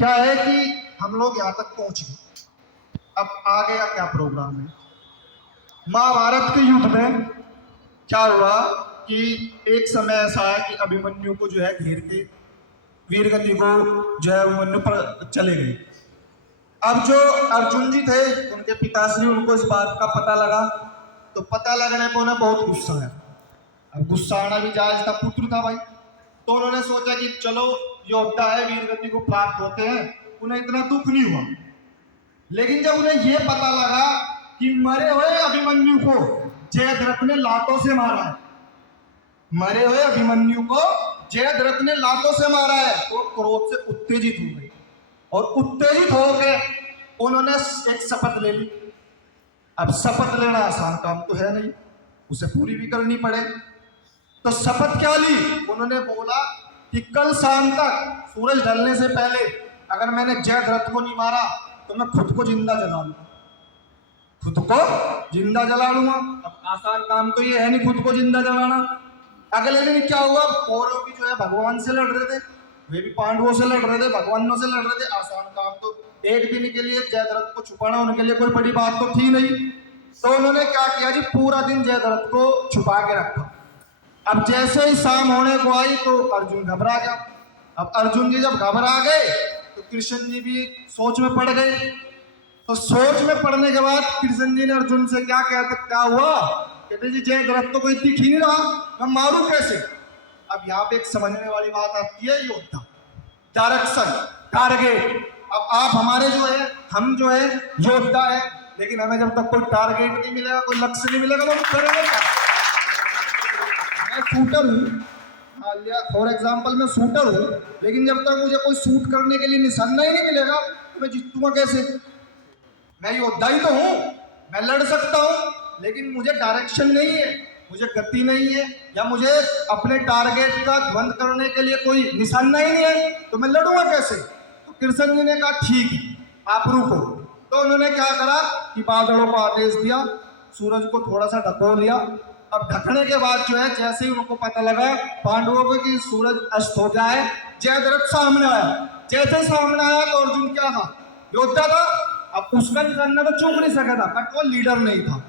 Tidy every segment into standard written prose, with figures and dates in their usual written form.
क्या है कि हम लोग यहाँ तक पहुंच गए, अब आगे का क्या प्रोग्राम है। महाभारत के युद्ध में क्या हुआ कि एक समय ऐसा है कि अभिमन्यु को जो है घेर के वीरगति को जो है अभिमन्यु पर चले गए। अब जो अर्जुन जी थे उनके पिताश्री, उनको इस बात का पता लगा, तो पता लगने पर उन्हें बहुत गुस्सा आया। अब गुस्सा आना भी जायज था, पुत्र था भाई। तो उन्होंने सोचा कि चलो योद्धा है, वीरगति को प्राप्त होते हैं, उन्हें इतना दुख नहीं हुआ। लेकिन जब उन्हें यह पता लगा कि मरे हुए अभिमन्यु को जयद्रथ ने लातों से मारा है, मरे हुए अभिमन्यु को जयद्रथ ने लातों से मारा है, तो क्रोध से उत्तेजित हो गई और उत्तेजित होकर उन्होंने एक शपथ ले ली। अब शपथ लेना आसान काम तो है नहीं, उसे पूरी भी करनी पड़े। तो शपथ क्या ली? उन्होंने बोला कि कल शाम तक सूरज ढलने से पहले अगर मैंने जयद्रथ को नहीं मारा तो मैं खुद को जिंदा जला लूंगा, खुद को जिंदा जला लूंगा। अब आसान काम तो ये है नहीं खुद को जिंदा जलाना। अगले दिन क्या हुआ, कौरव भी जो है भगवान से लड़ रहे थे, वे भी पांडवों से लड़ रहे थे, भगवानों से लड़ रहे थे। आसान काम तो एक दिन के लिए जयद्रथ को छुपाना उनके लिए कोई बड़ी बात तो थी नहीं। तो उन्होंने क्या किया जी, पूरा दिन जयद्रथ को छुपा के रखा। अब जैसे ही शाम होने को आई तो अर्जुन घबरा गया। अब अर्जुन जी जब घबरा गए तो कृष्ण जी भी सोच में पड़ गए। तो सोच में पड़ने के बाद कृष्ण जी ने अर्जुन से क्या हुआ, कहते जी जयद्रथ तो कोई दिख ही नहीं रहा, मैं मारूं कैसे। अब यहाँ पे एक समझने वाली बात आती है, योद्धा, डायरेक्शन, टारगेट। अब आप हमारे जो है, हम जो है योद्धा है, लेकिन हमें जब तक कोई टारगेट नहीं मिलेगा, कोई लक्ष्य नहीं मिलेगा, तो हम करेंगे क्या। मैं शूटर हूँ, फॉर एग्जाम्पल मैं शूटर हूँ, लेकिन जब तक मुझे कोई शूट करने के लिए निशाना ही नहीं मिलेगा तो मैं जीतूंगा कैसे। मैं योद्धा ही तो हूँ, मैं लड़ सकता हूँ, लेकिन मुझे डायरेक्शन नहीं है, मुझे गति नहीं है, या मुझे अपने टारगेट का ध्वस्त करने के लिए कोई निशाना ही नहीं है, तो मैं लड़ूंगा कैसे। तो कृष्ण जी ने कहा ठीक है, आप रुको। तो उन्होंने क्या करा कि बादलों को आदेश दिया, सूरज को थोड़ा सा ढको लिया। अब ढकने के बाद जो है, जैसे ही उनको पता लगा पांडवों को कि सूरज अस्त हो जाए, जयद्रथ सामने आया। जैसे सामने आया तो अर्जुन क्या था, योद्धा था। अब उसका निशाना तो चूक नहीं सका था, बट वो लीडर नहीं था।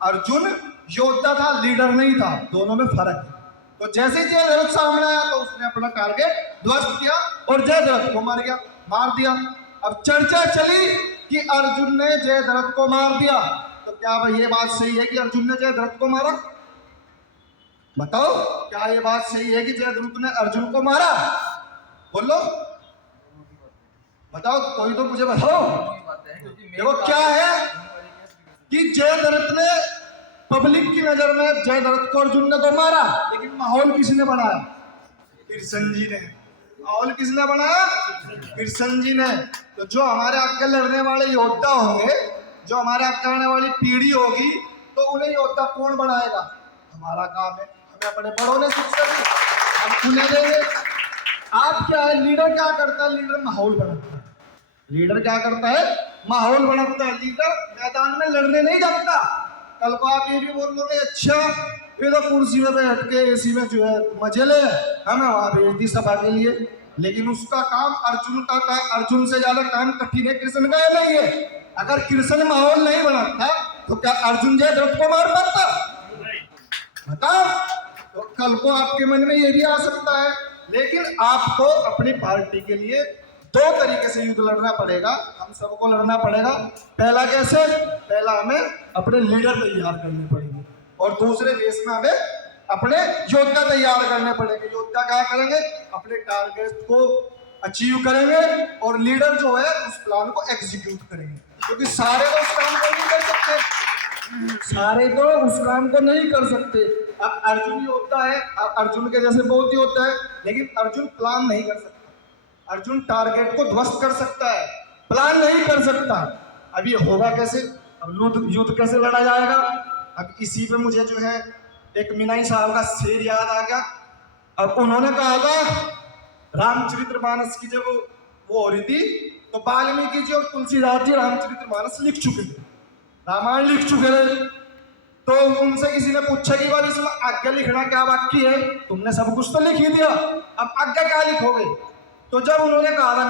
अर्जुन योद्धा था, लीडर नहीं था, दोनों में फर्क है। तो जैसे जयद्रथ सामने आया तो उसने अपना टारगेट ध्वस्त किया और जयद्रथ को मार दिया। अब चर्चा चली कि अर्जुन ने जयद्रथ को मार दिया, तो क्या भाई ये बात सही है कि अर्जुन ने जयद्रथ को मारा? बताओ, क्या ये बात सही है कि जयद्रथ ने अर्जुन को मारा? बोलो, बताओ, कोई तो मुझे बताओ। देखो क्या है कि जयद्रथ ने, पब्लिक की नजर में जयद्रथ को अर्जुन ने तो मारा, लेकिन माहौल किसने बनाया? कृष्ण जी ने। माहौल किसने बनाया? कृष्ण जी ने। तो जो हमारे आगे लड़ने वाले योद्धा होंगे, जो हमारे आगे आने वाली पीढ़ी होगी, तो उन्हें योद्धा कौन बनाएगा? हमारा काम है, हमें अपने बड़ों ने शिक्षा दी, हम उन्हें देंगे। आप क्या है, लीडर क्या करता है? लीडर माहौल बनाता है। लीडर क्या करता है? माहौल बनाता है। लीडर मैदान में लड़ने नहीं जाता। कल को आप ये भी बोल दोगे, अच्छा ये तो कुर्सी में बैठ के एसी में जो है मजे ले, हमें वहां भेज दी सभा के लिए, लेकिन उसका काम अर्जुन का था। अर्जुन से ज्यादा काम कठिन है कृष्ण का नहीं है। अगर कृष्ण माहौल नहीं बनाता तो क्या अर्जुन जयद्रथ को मार पाता? बताओ। तो कल को आपके मन में ये भी आ सकता है, लेकिन आपको अपनी पार्टी के लिए दो तरीके से युद्ध लड़ना पड़ेगा, हम सबको लड़ना पड़ेगा। पहला कैसे? पहला हमें अपने लीडर तैयार करने पड़ेंगे, और दूसरे फेस में हमें अपने योद्धा तैयार करने पड़ेंगे। योद्धा क्या करेंगे? अपने टारगेट को अचीव करेंगे, और लीडर जो है उस प्लान को एग्जीक्यूट करेंगे। क्योंकि सारे तो उस काम को नहीं कर सकते, सारे तो उस काम को नहीं कर सकते। अब अर्जुन योद्धा है, अर्जुन के जैसे बहुत योद्धा है, लेकिन अर्जुन प्लान नहीं कर सकता। अर्जुन टारगेट को ध्वस्त कर सकता है, प्लान नहीं कर सकता। अब ये होगा कैसे? अब युद्ध कैसे लड़ा जाएगा? अब इसी पे मुझे जो है एक मीनाई साहब का शेर याद आ गया। अब उन्होंने कहा था, रामचरितमानस की जब वो हो रही थी, तो वाल्मीकि जी और तुलसीदास जी रामचरितमानस लिख चुके थे, रामायण लिख चुके थे। तो उनसे किसी ने पूछा कि भाई इसमें आज्ञा लिखना क्या बाकी है? तुमने सब कुछ तो लिख ही दिया, अब आज्ञा क्या लिखोगे? तो जब उन्होंने कहा